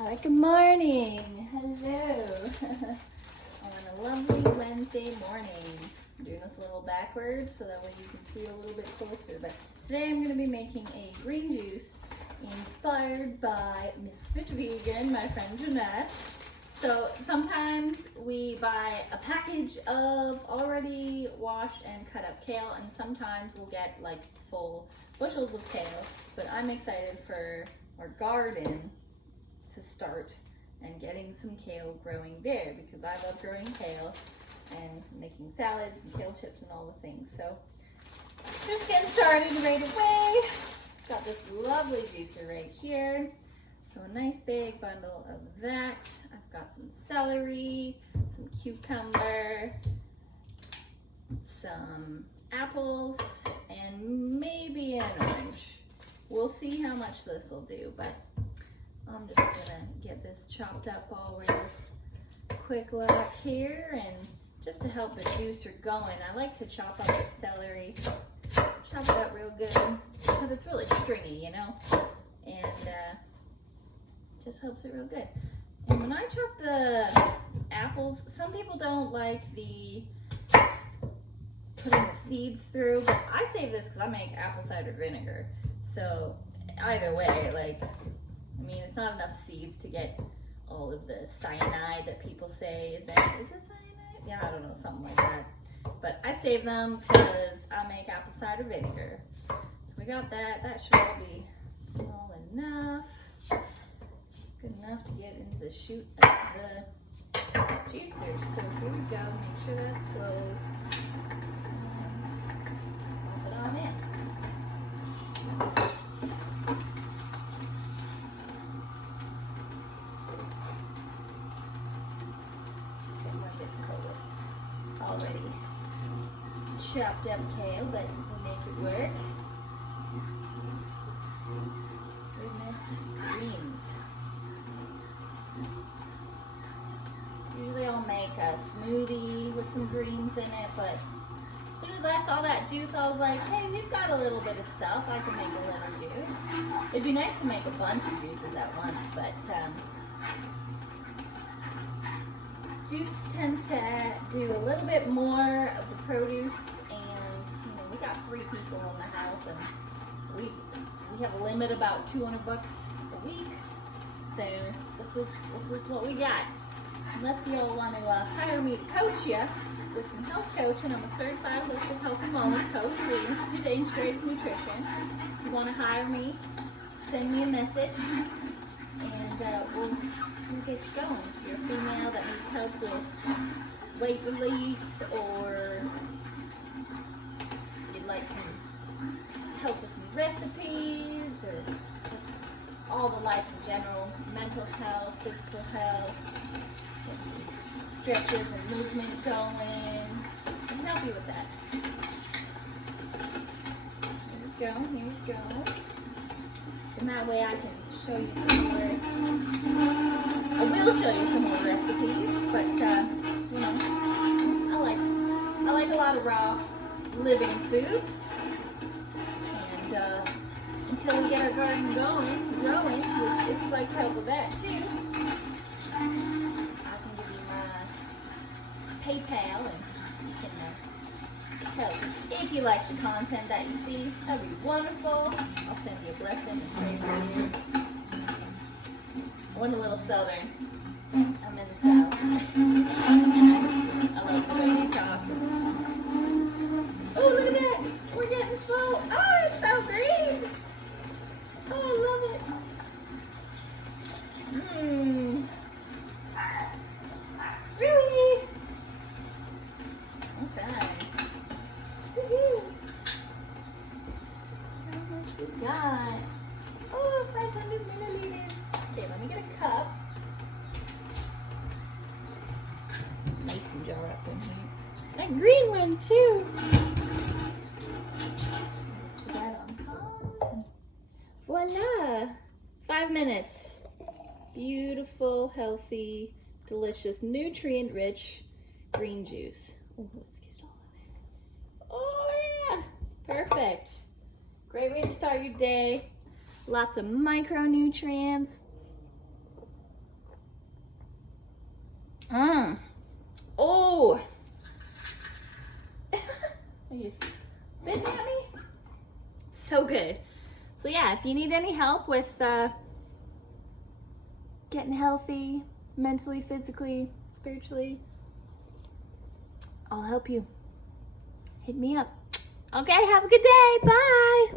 Good morning. Hello. On a lovely Wednesday morning. I'm doing this a little backwards so that way you can see a little bit closer. But today I'm going to be making a green juice inspired by Misfit Vegan, my friend Jeanette. So sometimes we buy a package of already washed and cut up kale, and sometimes we'll get like full bushels of kale. But I'm excited for our garden to start and getting some kale growing there because I love growing kale and making salads and kale chips and all the things. So just getting started right away. Got this lovely juicer right here. So a nice big bundle of that. I've got some celery, some cucumber, some apples, and maybe an orange. We'll see how much this will do, but I'm just gonna get this chopped up all real quick like here, and just to help the juicer going, I like to chop up the celery, chop it up real good because it's really stringy, you know, and just helps it real good. And when I chop the apples, some people don't like the putting the seeds through, but I save this because I make apple cider vinegar. So either way, like, I mean, it's not enough seeds to get all of the cyanide that people say. Is it cyanide? Yeah, I don't know, something like that. But I save them because I make apple cider vinegar. So we got that. That should all be small enough. Good enough to get into the chute of the juicer. So here we go. Make sure that's closed. Pop it on in. Already chopped up kale, but we'll make it work. Goodness, greens. Usually I'll make a smoothie with some greens in it, but as soon as I saw that juice, I was like, hey, we've got a little bit of stuff. I can make a lemon juice. It'd be nice to make a bunch of juices at once, but juice tends to do a little bit more of the produce, and you know, we got 3 people in the house, and we have a limit about $200 a week. So this is what we got. Unless y'all want to hire me to coach you with some health coaching, I'm a certified holistic health and wellness coach for the Institute of Integrative Nutrition. If you want to hire me, send me a message, and we'll get you going. If you're a female that needs help with weight release, or you'd like some help with some recipes, or just all the life in general, mental health, physical health, get some stretches and movement going, I can help you with that. Here we go. And that way I can show you some more. I will show you some more recipes, but you know, I like a lot of raw living foods. And until we get our garden growing, which if you'd like help with that too, I can give you my PayPal, and you can help. If you like the content that you see, that'd be wonderful. I'll send you a blessing and pray for you. I went a little southern. I'm in the South. And I love the way you talk. Oh, look at that. We're getting full. Oh, it's so green. Oh, I love it. Really? Okay. Woohoo. How much we got? Oh, 500 milliliters. Okay, let me get a cup. Mason jar up in here. That green one too. Just put that on pause. Voila! 5 minutes. Beautiful, healthy, delicious, nutrient-rich green juice. Oh, let's get it all in there. Oh yeah! Perfect. Great way to start your day. Lots of micronutrients. Oh. Are you spitting at me? So good. So yeah, if you need any help with getting healthy, mentally, physically, spiritually, I'll help you. Hit me up. Okay, have a good day. Bye.